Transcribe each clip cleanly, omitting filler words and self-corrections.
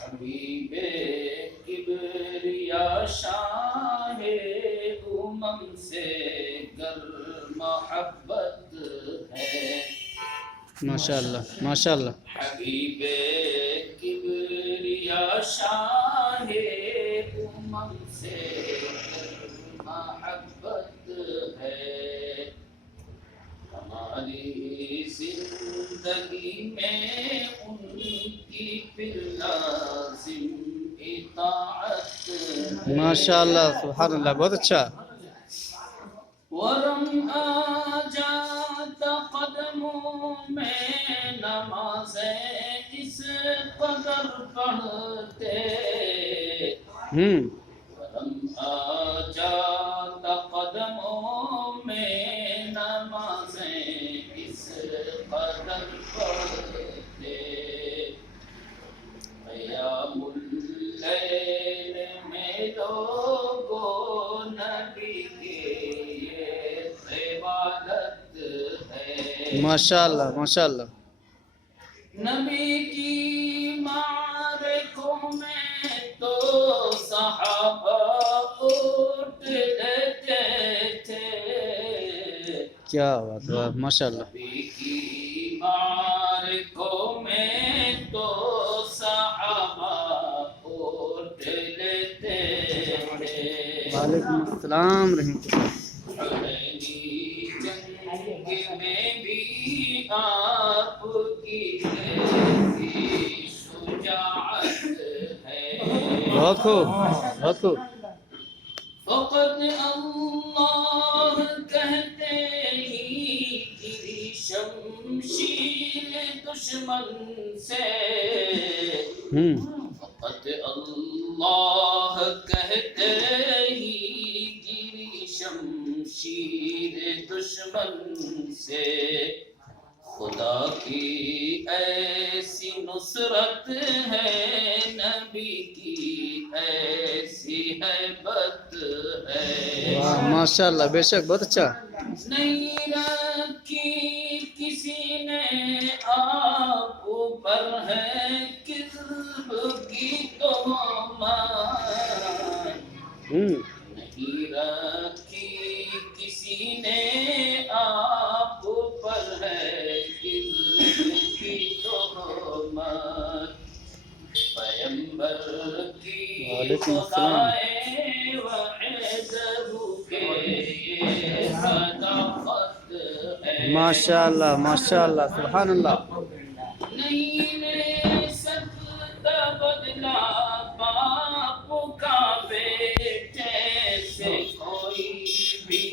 حبیب کبریا شاہ امم سے گر محبت ہے. ماشاءاللہ ماشاءاللہ. حبیب کبریا شاہ امم سے گر محبت ہے. ہماری زندگی میں ان کی پھر لازم اطاعت ہے. ماشاءاللہ سبحان اللہ، بہت اچھا. ورم آ جاتا قدموں میں نمازیں اس قدر پڑھتے. ورم آ جاتا قدموں میں نمازیں اس قدر پڑھتے. قیام اللیل میں لوگوں نبی کی یہ عبادت ہے. ماشاءاللہ ماشاءاللہ. نبی کی معرکوں میں تو صحابہ اٹھ لیتے تھے. کیا بات ہے، ماشاءاللہ. نبی کی معرکوں میں تو صحابہ اٹھ لیتے تھے. وعلیکم السلام رحمۃ اللہ. حنینی جنگ میں بھی آپ کی ایسی شجاعت ہے. بہت خوب بہت خوب. فقط اللہ کہتے ہی گری شمشیر دشمن سے. فقط اللہ کہتے ہی گری شمشیر دشمن سے. خدا کی ایسی نصرت ہے، نبی کی ایسی ہیبت ہے. ماشاءاللہ بے شک، بہت اچھا. نہیں رکھی کسی نے آپ پر ہے کذب کی تہمت. نہیں رکھی کسی نے آپ پر ہے کذب کی تہمت. پیمبر کی وعلیکم السلام. خدائے وعدہ کے یہ صداقت ہے. ماشاءاللہ ماشاءاللہ سبحان اللہ. نہیں لے سکتا بدلا باپ کا بیٹے سے کوئی بھی.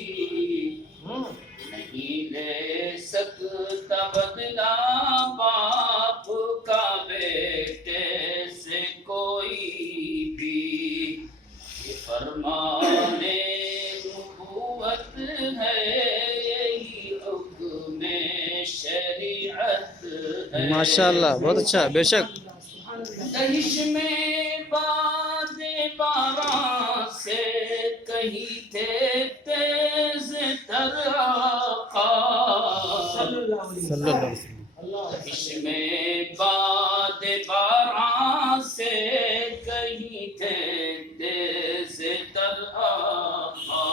نہیں لے سکتا بدلا باپ کا بیٹے سے کوئی بھی. یہ فرمان نبوت ہے، یہی حکم شریعت ہے. ماشاءاللہ بہت اچھا بے شک. دہش میں باد باران سے کہیں تھے تیز تر آقا. صلی اللہ علیہ وسلم. دہش میں باد باران سے کہیں تھے تیز تر آقا.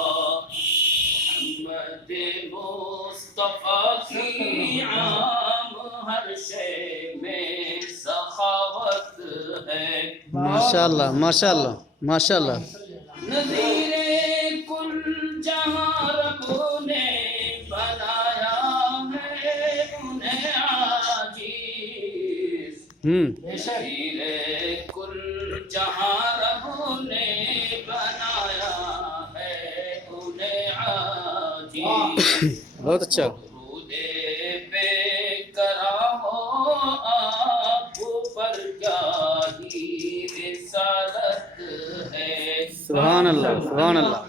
محمد مصطفیٰ کی عام ہر شے میں سخاوت ہے. ماشاءاللہ ماشاءاللہ ماشاءاللہ. نذیر کل جہاں رب نے بنایا ہے انہیں عاجز. نذیر کل جہاں رب نے بنایا ہے انہیں عاجز. بہت اچھا. درود بے کرا ہو آپ پر کیا ہی رسالت ہے. سبحان اللہ سبحان اللہ.